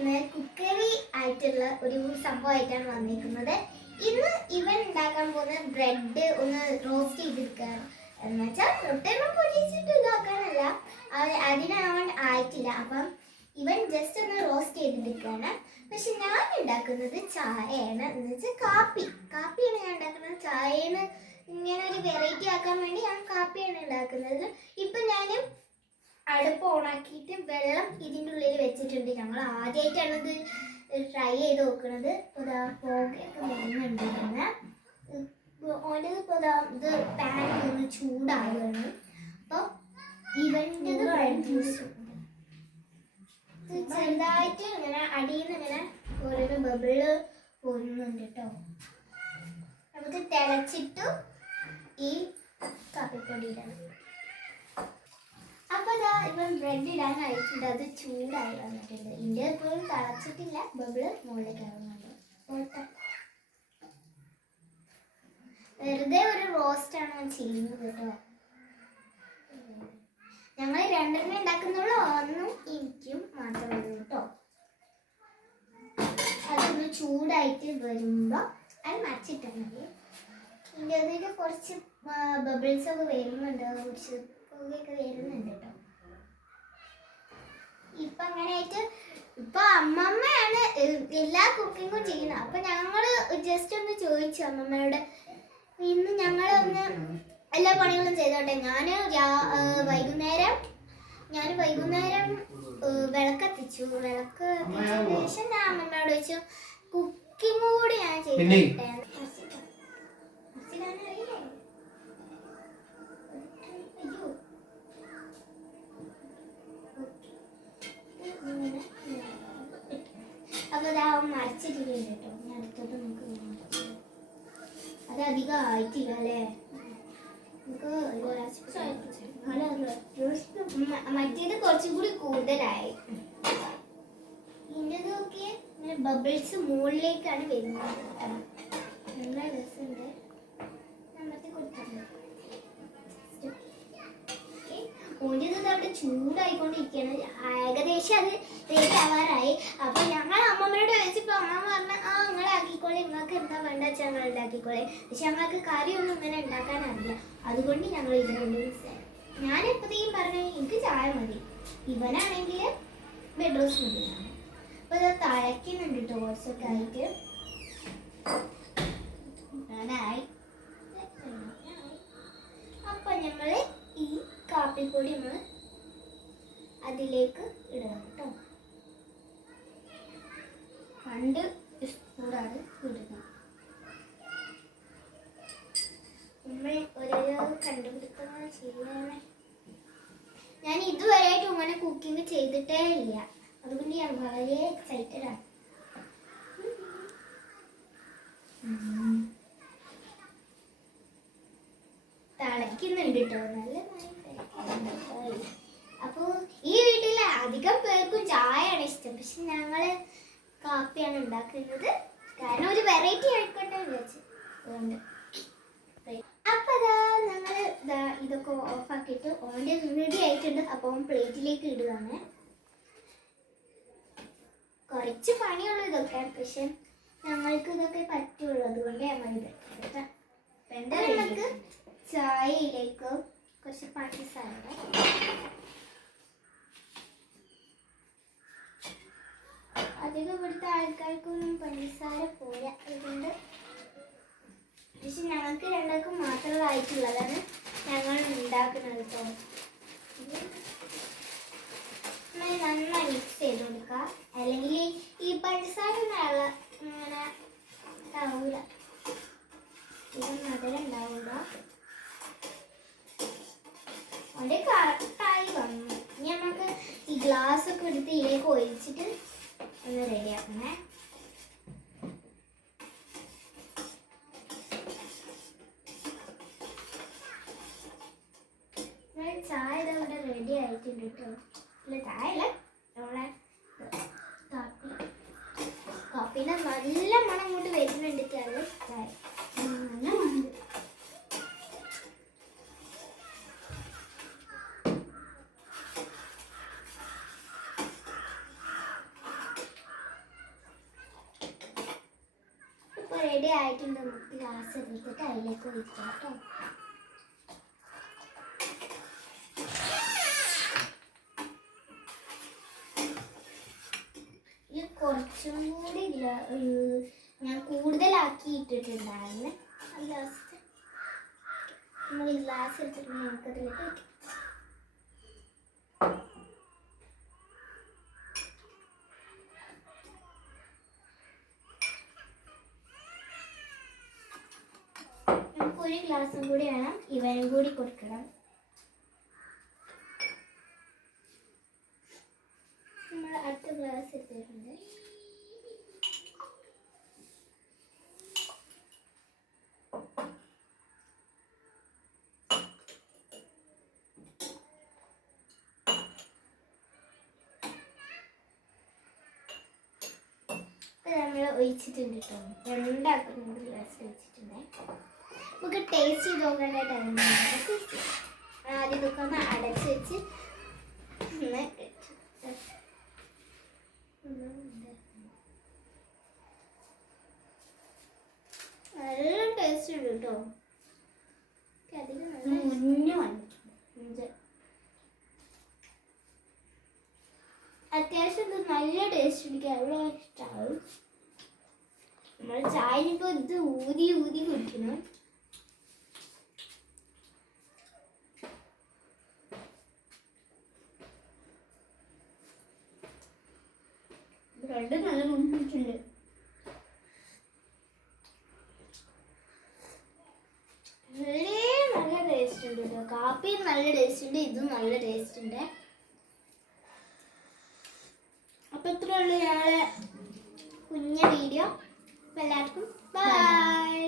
ഇന്ന് കുക്കറി ആയിട്ടുള്ള ഒരു സംഭവമായിട്ടാണ് വന്നിരിക്കുന്നത്. ഇന്ന് ഇവൻ ഉണ്ടാക്കാൻ പോകുന്ന ബ്രെഡ് ഒന്ന് റോസ്റ്റ് ചെയ്തെടുക്കുകയാണ്. എന്ന് വെച്ചാൽ മുട്ടയൊന്നും പൊടിച്ചിട്ട് ഇതാക്കാനല്ല, അതിനവൻ ആയിട്ടില്ല. അപ്പം ഇവൻ ജസ്റ്റ് ഒന്ന് റോസ്റ്റ് ചെയ്തെടുക്കുകയാണ്. പക്ഷെ ഞാൻ ഉണ്ടാക്കുന്നത് ചായയാണ്, എന്ന് വെച്ചാൽ കാപ്പിയാണ് ഞാൻ ഉണ്ടാക്കുന്നത്. ചായന്ന് ഇങ്ങനെ ഒരു വെറൈറ്റി ആക്കാൻ വേണ്ടി ഞാൻ കാപ്പിയാണ് ഉണ്ടാക്കുന്നത്. ഇപ്പം ഞാൻ അടുപ്പ് ഓണാക്കിയിട്ട് വെള്ളം ഇതിൻ്റെ ഉള്ളിൽ വെച്ചിട്ടുണ്ട്. ഞങ്ങൾ ആദ്യമായിട്ടാണ് ഇത് ട്രൈ ചെയ്ത് നോക്കുന്നത്. ഇപ്പോൾ പുകയൊക്കെ വരുന്നുണ്ട്. പിന്നെ ഓൻ്റെ ഇപ്പോൾ ഇത് പാൻ ഒന്ന് ചൂടാവുകയാണ്. അപ്പോൾ ഇവൻ്റെ ബ്രെഡ് ജ്യൂസ് ചെറുതായിട്ട് ഇങ്ങനെ അടിയിൽ നിന്ന് ഇങ്ങനെ ഓരോരോ ബബിള് പോകുന്നുണ്ട് കേട്ടോ. നമുക്ക് തിളച്ചിട്ട് ഈ കാപ്പിപ്പൊടി ഇടണം. അപ്പോൾ ഇതാ ഇവൻ ബ്രെഡ് ഇടാൻ കഴിച്ചിട്ടുണ്ട്. അത് ചൂടായി വന്നിട്ടുണ്ട്. ഇതിൻ്റെ എപ്പോഴും തിളച്ചിട്ടില്ല, ബബിള് മുകളിലേക്ക് ഇറങ്ങുന്നുണ്ട്. വെറുതെ ഒരു റോസ്റ്റാണ് ചെയ്യുന്നത് കേട്ടോ. ഞങ്ങൾ രണ്ടെണ്ണം ഉണ്ടാക്കുന്നുള്ളൂ, ഒന്നും എനിക്കും മാത്രമേ ഉള്ളൂ കേട്ടോ. അതൊന്ന് ചൂടായിട്ട് വരുമ്പോൾ അത് മച്ചിട്ടുണ്ട്. ഇതിൻ്റെ അതിൽ കുറച്ച് ബബിൾസ് ഒക്കെ വരുന്നുണ്ട്, കുറച്ച് പുകയൊക്കെ വരുന്നുണ്ട് കേട്ടോ. ഇപ്പം അങ്ങനെയായിട്ട് ഇപ്പം അമ്മമ്മയാണ് എല്ലാ കുക്കിങ്ങും ചെയ്യുന്നത്. അപ്പം ഞങ്ങൾ ജസ്റ്റ് ഒന്ന് ചോദിച്ചു അമ്മമ്മയോട്, ഇന്ന് ഞങ്ങളൊന്ന് എല്ലാ പണികളും ചെയ്തോട്ടെ. ഞാൻ വൈകുന്നേരം വിളക്കത്തിച്ചു. വിളക്ക് എത്തിച്ചതിന് ശേഷം ഞാൻ അമ്മമ്മയോട് ചോദിച്ചു, കുക്കിംഗ് കൂടി ഞാൻ ചെയ്തോട്ടെ. അപ്പോൾ അതാ മരച്ചിട്ടിട്ടുണ്ട് കേട്ടോ. ഞാൻ അടുത്തോട്ട് നമുക്ക് അത് അധികം ആയിട്ടില്ല അല്ലേ. മറ്റേത് കുറച്ചും കൂടി കൂടുതലായി. ഇതിൻ്റെതൊക്കെ ഇങ്ങനെ ബബിൾസ് മുകളിലേക്കാണ് വരുന്നത്. നല്ല രസമുണ്ട്. ഓൻ്റെത് അവിടെ ചൂടായിക്കൊണ്ടിരിക്കുകയാണ്. ഏകദേശം അത് റെഡി ആവാറായി. അപ്പോൾ ഞങ്ങൾ അമ്മമ്മയോട് ചോദിച്ചപ്പോൾ അമ്മ പറഞ്ഞ നിങ്ങൾ ആക്കിക്കോളെ, നിങ്ങൾക്ക് എന്താ വേണ്ട വെച്ചാൽ ഞങ്ങൾ ഉണ്ടാക്കിക്കോളെ. പക്ഷെ ഞങ്ങൾക്ക് കറിയൊന്നും ഇങ്ങനെ ഉണ്ടാക്കാനറിയില്ല. അതുകൊണ്ട് ഞങ്ങൾ ഇതിനോട് മിസ്സായി. ഞാൻ എപ്പോഴത്തേക്കും പറഞ്ഞു എനിക്ക് ചായ മതി, ഇവനാണെങ്കിൽ ബെഡ് റോസ്റ്റ് മതി. അപ്പോൾ ഇത് തഴയ്ക്കുന്നുണ്ട് കേട്ടോ കുറച്ചൊക്കെ ആയിട്ട്. ഞാനായി. അപ്പം ഞങ്ങൾ ഈ കാപ്പിപ്പൊടി നമ്മൾ അതിലേക്ക് ഇടണം കേട്ടോ. 2 സ്പൂണാണ് ഇടുന്നത്. നമ്മൾ ഓരോരോ കണ്ടുപിടുത്തങ്ങൾ ചെയ്യണേ. ഞാൻ ഇതുവരെയായിട്ട് ഉമ്മനെ കുക്കിംഗ് ചെയ്തിട്ടേ ഇല്ല, അതുകൊണ്ട് ഞാൻ വളരെ എക്സൈറ്റഡ് ആണ്. തിളയ്ക്കുന്നുണ്ട് കേട്ടോ, നല്ല മഴ. അപ്പോൾ ഈ വീട്ടിൽ അധികം പേർക്കും ചായയാണ് ഇഷ്ടം, പക്ഷെ ഞങ്ങൾ കാപ്പിയാണ് ഉണ്ടാക്കുന്നത്. കാരണം ഒരു വെറൈറ്റി ആയിക്കോട്ടെ വിചാരിച്ചു. അതുകൊണ്ട് അപ്പോൾ അതാ ഞങ്ങൾ ഇതൊക്കെ ഓഫാക്കിയിട്ട് ഓൻ്റെ റെഡി ആയിട്ടുണ്ട്. അപ്പോൾ പ്ലേറ്റിലേക്ക് ഇടുകയാണ്. കുറച്ച് പണിയുള്ളൂ ഇതൊക്കെ, പക്ഷെ ഞങ്ങൾക്ക് ഇതൊക്കെ പറ്റുള്ളൂ, അതുകൊണ്ട് ഞങ്ങൾ ഇത് നമുക്ക് ചായയിലേക്ക് കുറച്ച് പഞ്ചസാര. അധികം ഇവിടുത്തെ ആൾക്കാർക്കൊന്നും പഞ്ചസാര പോരാ, അതുകൊണ്ട് പക്ഷെ ഞങ്ങൾക്ക് രണ്ടാൾക്കും മാത്രമായിട്ടുള്ളതാണ് ഞങ്ങൾ ഉണ്ടാക്കുന്നത് കേട്ടോ. നന്നായി മിക്സ് ചെയ്ത് കൊടുക്കുക, അല്ലെങ്കിൽ ഈ പഞ്ചസാര ഇങ്ങനെ ഉണ്ടാവില്ല, ഇത് മധുരം ഉണ്ടാവില്ല. അത് കറക്റ്റായി വന്നു. ഇനി നമുക്ക് ഈ ഗ്ലാസ് ഒക്കെ എടുത്ത് ഇതിലേക്ക് ഒഴിച്ചിട്ട് ഒന്ന് റെഡിയാക്കണേ. ചായ ഇവിടെ റെഡി ആയിട്ടുണ്ട് കേട്ടോ. അല്ല ചായ അല്ല, നമ്മളെ കാപ്പീൻ്റെ നല്ല മണം അങ്ങോട്ട് വരുന്നുണ്ട്. ചായ നല്ല മണം. റെഡി ആയിട്ടുണ്ട്. നമുക്ക് ഗ്ലാസ് എടുത്തിട്ട് അതിലേക്ക് ഒഴിക്കാം കേട്ടോ. ഇത് കുറച്ചും കൂടി ഇല്ല, ഞാൻ കൂടുതലാക്കി ഇട്ടിട്ടുണ്ടായിരുന്നു. ലാസ്റ്റ് നമ്മൾ ഈ ഗ്ലാസ് എടുത്തിട്ട് നമുക്കതിലേക്ക് വയ്ക്കാം. നമുക്കൊരു ഗ്ലാസും കൂടി വേണം, ഇവനും കൂടി കൊടുക്കണം. നമ്മൾ അടുത്ത ഗ്ലാസ് എടുത്തിട്ടുണ്ട്. നമ്മൾ ഒഴിച്ചിട്ടുണ്ട് കേട്ടോ. രണ്ടാൾക്കും കൂടി ഗ്ലാസ് ഒഴിച്ചിട്ടുണ്ട്. നമുക്ക് ടേസ്റ്റ് ചെയ്ത് നോക്കാനായിട്ട് ആദ്യം ഇതൊക്കെ ഒന്ന് അടച്ച് വെച്ച് നല്ല ടേസ്റ്റ് ഉണ്ട് കേട്ടോ. അത്യാവശ്യം ഇത് നല്ല ടേസ്റ്റ് ഉണ്ട്. എവിടെ ഇഷ്ടമാവും. നമ്മൾ ചായനിപ്പോ ഇത് ഊതി ഊതി കുടിക്കണം. ബ്രെഡ് നല്ല മുമ്പിട്ടുണ്ട്. നല്ല ടേസ്റ്റ് ഉണ്ട് കേട്ടോ. കാപ്പിയും നല്ല ടേസ്റ്റ് ഉണ്ട്, ഇതും നല്ല ടേസ്റ്റ് ഉണ്ട്. അപ്പൊ ഇത്രയുള്ള ഞങ്ങളെ കുഞ്ഞ വീഡിയോ. എല്ലാവർക്കും ബൈ.